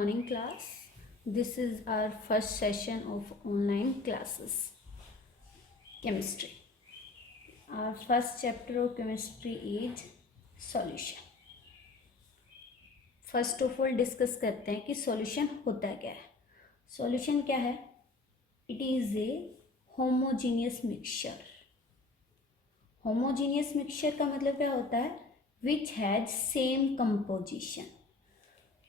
morning class. This is our first session of online classes. Chemistry. Our first chapter of chemistry is solution. First of all discuss करते हैं कि solution होता क्या है. Solution क्या है? It is a homogeneous mixture. Homogeneous mixture का मतलब क्या होता है? Which has same composition.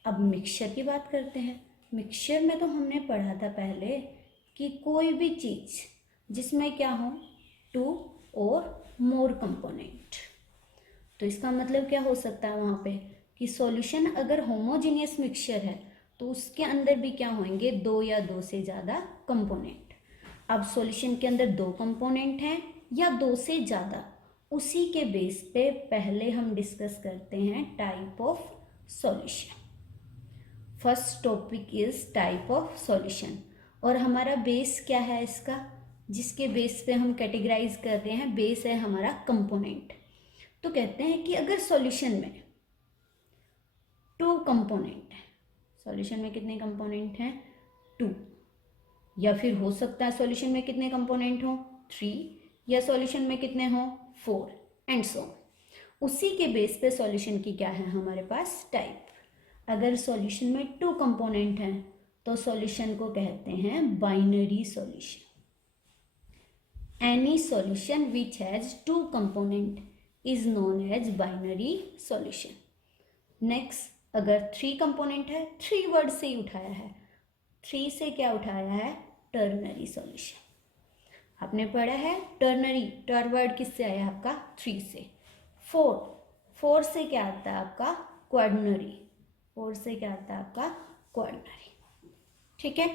अब मिक्सचर की बात करते हैं. मिक्सचर में तो हमने पढ़ा था पहले कि कोई भी चीज़ जिसमें क्या हो, टू और मोर कंपोनेंट. तो इसका मतलब क्या हो सकता है वहाँ पे कि सॉल्यूशन अगर होमोजीनियस मिक्सचर है तो उसके अंदर भी क्या होंगे, दो या दो से ज़्यादा कंपोनेंट. अब सॉल्यूशन के अंदर दो कंपोनेंट हैं या दो से ज़्यादा, उसी के बेस पे पहले हम डिस्कस करते हैं type of solution. First topic is type of solution. और हमारा बेस क्या है इसका, जिसके बेस पे हम कैटेगराइज कर रहे हैं, बेस है हमारा कंपोनेंट. तो कहते हैं कि अगर सॉल्यूशन में टू कंपोनेंट है, सॉल्यूशन में कितने कंपोनेंट हैं, टू, या फिर हो सकता है सॉल्यूशन में कितने कंपोनेंट हो, थ्री, या सॉल्यूशन में कितने हो, फोर, एंड सो. उसी के बेस पे सॉल्यूशन की क्या है हमारे पास, टाइप. अगर सॉल्यूशन में टू कंपोनेंट हैं तो सॉल्यूशन को कहते हैं binary solution. Any solution which has two component is known as binary solution. Next, अगर थ्री कंपोनेंट है, थ्री वर्ड से ही उठाया है, थ्री से क्या उठाया है, टर्नरी सॉल्यूशन. आपने पढ़ा है टर्नरी, टर वर्ड किससे आया आपका, थ्री से. फोर, फोर से क्या आता है आपका, क्वार्डनरी. फोर से क्या आता है आपका, क्वार्डनरी. ठीक है.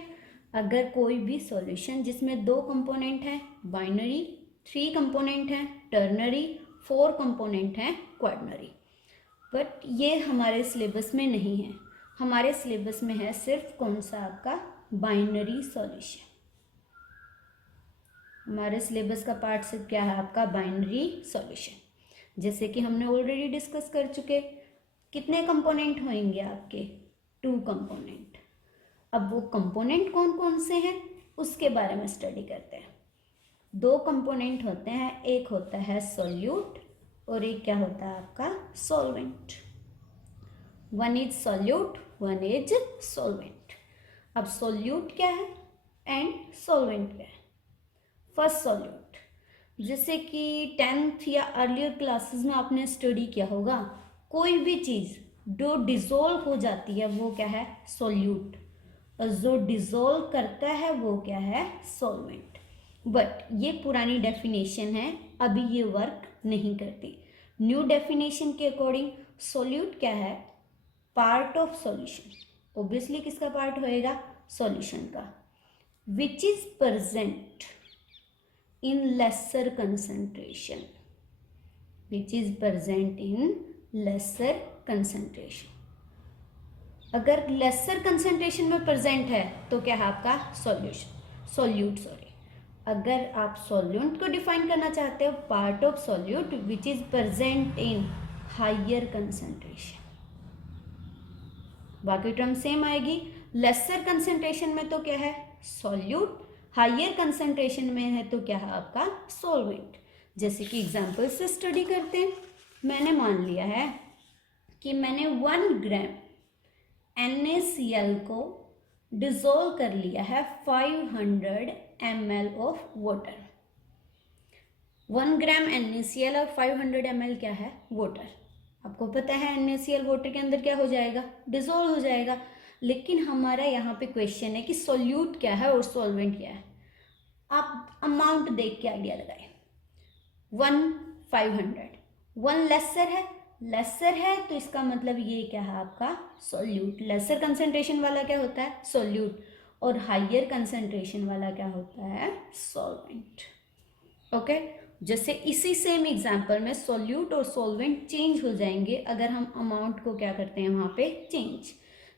अगर कोई भी सॉल्यूशन जिसमें दो कंपोनेंट हैं, बाइनरी, थ्री कंपोनेंट हैं, टर्नरी, फोर कंपोनेंट हैं, क्वार्डनरी. बट ये हमारे सिलेबस में नहीं है. हमारे सिलेबस में है सिर्फ कौन सा आपका, बाइनरी सॉल्यूशन. हमारे सिलेबस का पार्ट सिर्फ क्या है आपका, बाइनरी सॉल्यूशन. जैसे कि हमने ऑलरेडी डिस्कस कर चुके, कितने कंपोनेंट होंगे आपके, टू कंपोनेंट. अब वो कंपोनेंट कौन कौन से हैं उसके बारे में स्टडी करते हैं. दो कंपोनेंट होते हैं, एक होता है सॉल्यूट और एक क्या होता है आपका, solvent. One is solute, one is solvent. अब सॉल्यूट क्या है एंड सॉल्वेंट क्या है. फर्स्ट सॉल्यूट, जैसे कि 10th या अर्लियर क्लासेस में आपने स्टडी किया होगा, कोई भी चीज़ जो डिज़ोल्व हो जाती है वो क्या है, सॉल्यूट, और जो डिज़ोल्व करता है वो क्या है, सॉल्वेंट. बट ये पुरानी डेफिनेशन है, अभी ये वर्क नहीं करती. न्यू डेफिनेशन के अकॉर्डिंग सॉल्यूट क्या है, पार्ट ऑफ सॉल्यूशन. ऑब्वियसली किसका पार्ट होएगा, सॉल्यूशन का. विच is present in laser concentration, which is present in laser concentration. अगर लेसर कंसंट्रेशन में प्रेजेंट है तो क्या है आपका, सॉल्यूशन, सॉल्यूट सॉरी. अगर आप सॉल्यूट को डिफाइन करना चाहते हो, part of solute which is present in higher concentration. बाकी टर्म सेम आएगी. लेसर कंसंट्रेशन में तो क्या है, सॉल्यूट, हायर कंसंट्रेशन में है तो क्या है आपका, सॉल्वेंट. जैसे कि एग्जांपल से स्टडी करते हैं. मैंने मान लिया है कि मैंने 1 ग्राम NaCl को डिजोल्व कर लिया है 500 ml of water. 1 gram NaCl और 500 ml क्या है, वाटर. आपको पता है NaCl वाटर के अंदर क्या हो जाएगा, डिजोल्व हो जाएगा. लेकिन हमारा यहाँ पे क्वेश्चन है कि सॉल्यूट क्या है और सॉल्वेंट क्या है. आप अमाउंट देख के आइडिया लगाए. 1 500, 1 लेसर है तो इसका मतलब ये क्या है आपका, सॉल्यूट. लेसर कंसंट्रेशन वाला क्या होता है, सॉल्यूट, और हायर कंसंट्रेशन वाला क्या होता है, सॉल्वेंट. ओके. जैसे इसी सेम एग्जांपल में सॉल्यूट और सॉल्वेंट चेंज हो जाएंगे अगर हम अमाउंट को क्या करते हैं वहाँ पे, चेंज.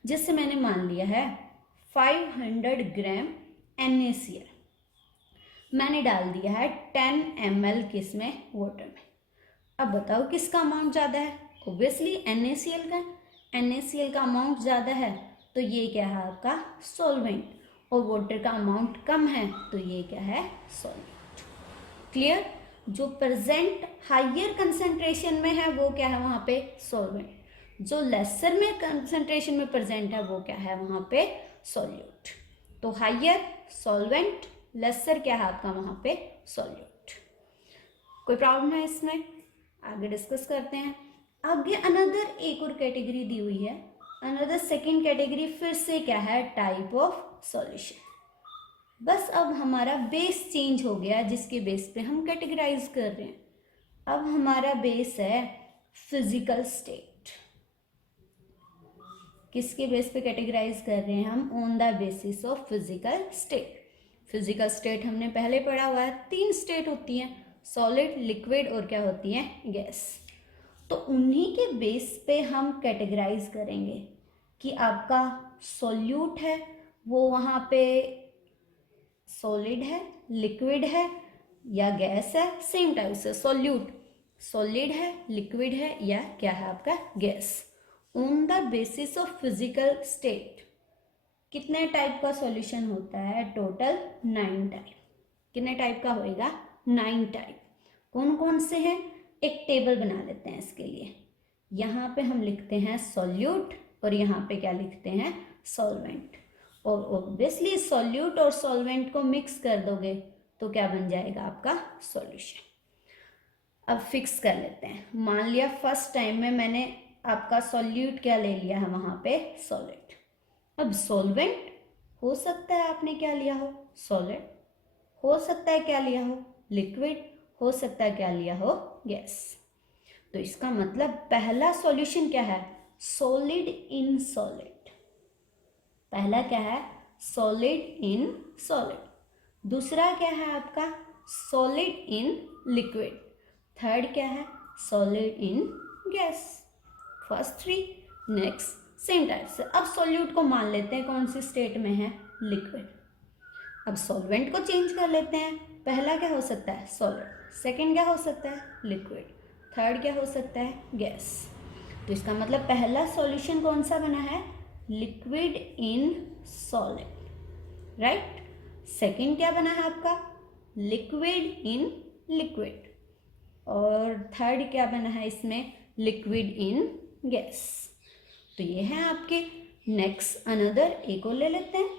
जैसे मैंने मान लिया है 500 ग्राम NaCl, मैंने डाल दिया है 10 ml किसमें, वाटर में. अब बताओ किसका अमाउंट ज़्यादा है, ऑब्वियसली NaCl का. NaCl का अमाउंट ज़्यादा है तो ये क्या है आपका सॉल्वेंट, और वाटर का अमाउंट कम है तो ये क्या है सॉल्वेंट। क्लियर? जो प्रेजेंट हायर कंसंट्रेशन में है वो क्या है वहाँ पे सॉल्वेंट, जो लेसर में कंसंट्रेशन में प्रेजेंट है वो क्या है वहाँ पे सॉल्यूट। तो हायर सॉल्वेंट, लेसर क्या है आपका वहाँ पे सॉल्यूट। कोई प्रॉब्लम है इसमें? आगे डिस्कस करते हैं। आगे अनदर एक और कैटेगरी दी हुई है, अनदर सेकेंड कैटेगरी फिर से क्या है टाइप ऑफ सॉल्यूशन। बस अब हमारा बेस चेंज हो गया जिसके बेस पे हम कैटेगराइज कर रहे हैं। अब हमारा बेस है फिजिकल स्टेट। किसके बेस पे कैटेगराइज कर रहे हैं हम? On the basis of physical state. Physical state हमने पहले पढ़ा हुआ है, 3 स्टेट होती हैं, सॉलिड, लिक्विड और क्या होती है गैस। तो उन्हीं के बेस पे हम कैटेगराइज करेंगे कि आपका सॉल्यूट है वो वहाँ पे सॉलिड है, लिक्विड है या गैस है। सेम टाइप से सॉल्यूट सॉलिड है, लिक्विड है या क्या है आपका gas. On the basis of physical state कितने टाइप का सॉल्यूशन होता है? Total 9 type. कितने टाइप का होएगा? 9 टाइप। कौन कौन से हैं? एक टेबल बना लेते हैं इसके लिए। यहाँ पे हम लिखते हैं सॉल्यूट और यहाँ पे क्या लिखते हैं सॉल्वेंट। और ऑब्वियसली सॉल्यूट और सॉल्वेंट को मिक्स कर दोगे तो क्या बन जाएगा आपका सॉल्यूशन। अब फिक्स कर लेते हैं। मान लिया फर्स्ट टाइम में मैंने आपका सॉल्यूट क्या ले लिया है वहाँ पे सॉलिड। अब सॉल्वेंट हो सकता है आपने क्या लिया हो सॉलिड, हो सकता है क्या लिया हो लिक्विड, हो सकता है क्या लिया हो गैस। तो इसका मतलब पहला सॉल्यूशन क्या है? Solid in solid. पहला क्या है? Solid in solid. दूसरा क्या है आपका? Solid in liquid. थर्ड क्या है? Solid in gas. First 3। Next same type से अब सॉल्यूट को मान लेते हैं कौन सी स्टेट में है लिक्विड। अब सॉल्वेंट को चेंज कर लेते हैं। पहला क्या हो सकता है सॉलिड, सेकंड क्या हो सकता है लिक्विड, थर्ड क्या हो सकता है गैस। तो इसका मतलब पहला सॉल्यूशन कौन सा बना है? Liquid in solid, right. Second क्या बना है आपका? Liquid in liquid. और थर्ड क्या बना है इसमें? Liquid in gas. तो ये है आपके। नेक्स्ट अनदर एक और ले लेते हैं।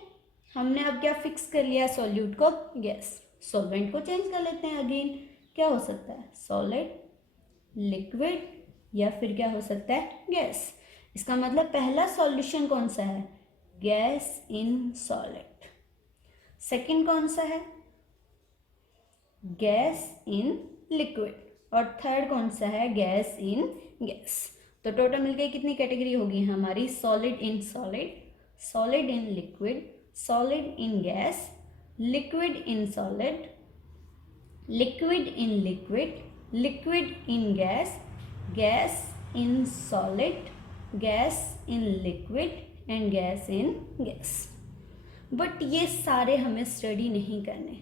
हमने अब क्या फिक्स कर लिया? सॉल्यूट को गैस। सॉल्वेंट को चेंज कर लेते हैं अगेन। क्या हो सकता है? सॉलिड, लिक्विड या फिर क्या हो सकता है गैस। इसका मतलब पहला सॉल्यूशन कौन सा है? Gas in solid. सेकंड कौन सा है? Gas in liquid. और थर्ड कौन सा है? Gas in gas. तो टोटल मिलकर कितनी कैटेगरी होगी हमारी? Solid in solid, solid in liquid, solid in gas, liquid in solid, liquid in liquid, liquid in gas, gas in solid, gas in liquid and gas in gas. But ये सारे हमें study नहीं करने।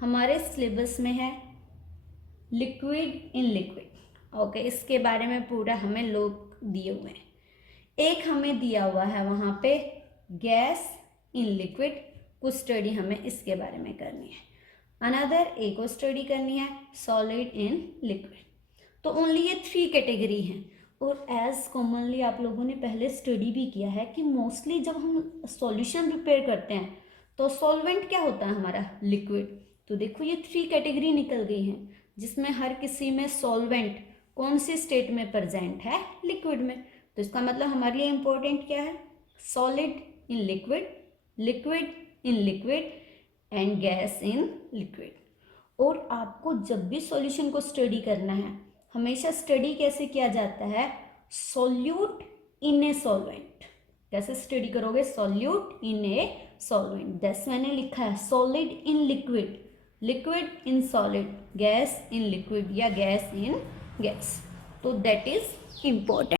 हमारे syllabus में है liquid in liquid. Okay, इसके बारे में पूरा हमें लोग दिए हुए हैं। एक हमें दिया हुआ है वहाँ पे गैस इन लिक्विड, कुछ स्टडी हमें इसके बारे में करनी है। अनदर एक और स्टडी करनी है सॉलिड इन लिक्विड। तो ओनली ये 3 कैटेगरी हैं। और एज कॉमनली आप लोगों ने पहले स्टडी भी किया है कि मोस्टली जब हम सॉल्यूशन प्रिपेयर करते हैं तो सॉल्वेंट क्या होता है हमारा? लिक्विड। तो देखो ये 3 कैटेगरी निकल गई हैं जिसमें हर किसी में सॉल्वेंट कौन सी स्टेट में प्रेजेंट है? लिक्विड में। तो इसका मतलब हमारे लिए इंपॉर्टेंट क्या है? Solid in liquid, liquid in liquid and gas in liquid. और आपको जब भी सॉल्यूशन को स्टडी करना है हमेशा स्टडी कैसे किया जाता है? Solute in a solvent. कैसे स्टडी करोगे? Solute in a solvent. जैसे मैंने लिखा है solid in liquid, liquid in solid, gas in liquid या गैस इन गैस। तो दैट इज इम्पोर्टेंट।